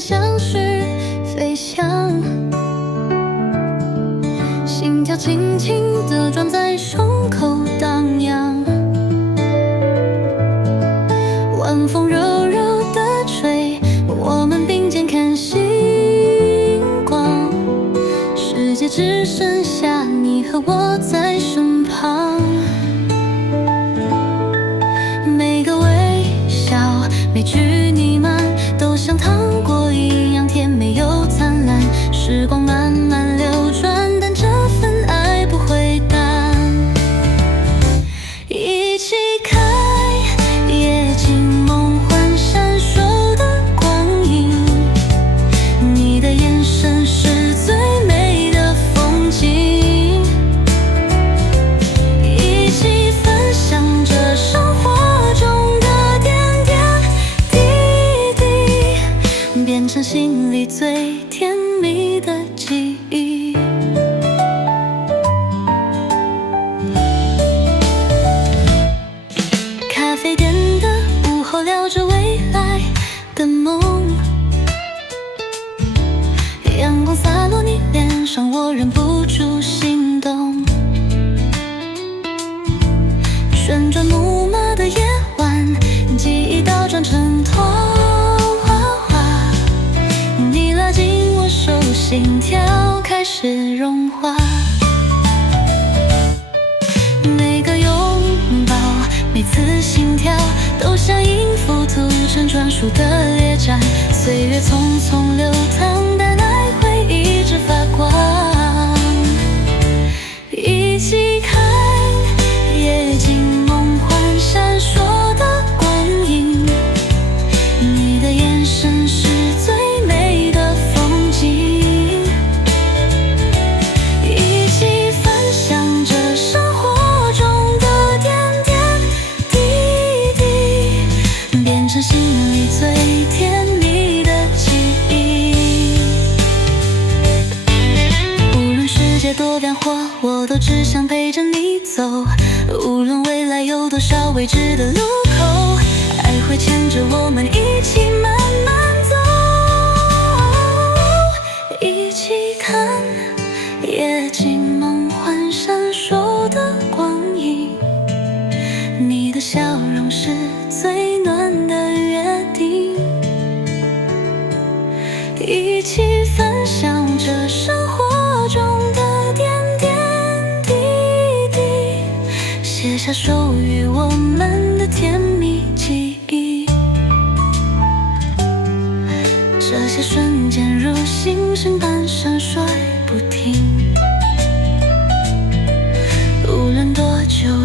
相许飞翔，心跳轻轻地撞在胸口荡漾，晚风柔柔地吹，我们并肩看星光，世界只剩下你和我在身旁。每个微笑，每句呢喃，都像糖果一样甜美又灿烂。时光慢慢流转，但这份爱不会淡。一起看夜景梦幻闪烁的光影，你的眼神是最美的风景。一起分享着生活中的点点滴滴，变成心里最甜蜜的记忆。咖啡店的午后，聊着未来的梦，阳光洒落你脸上，我忍不住心动。旋转木马的夜晚，记忆倒转成童话，你拉紧我手，心跳开始融化。每个拥抱，每次心跳，都像音符涂成专属的列展。岁月匆匆流淌，但爱会一直发光。一起看夜景梦幻闪烁的光影，你的眼神是最美的风景。一起分享着生活中的点点滴滴，变成心里最甜蜜的记忆。无论世界多变化，我都只想陪着你走。无论未来有多少未知的路口，爱会牵着我们一起慢慢走。一起看夜景梦幻闪烁的光影，你的笑容是最暖的约定。一起分享着生活中的点点滴滴，写下属于我们的甜蜜记忆。这些瞬间如星星般闪烁不停，无论多久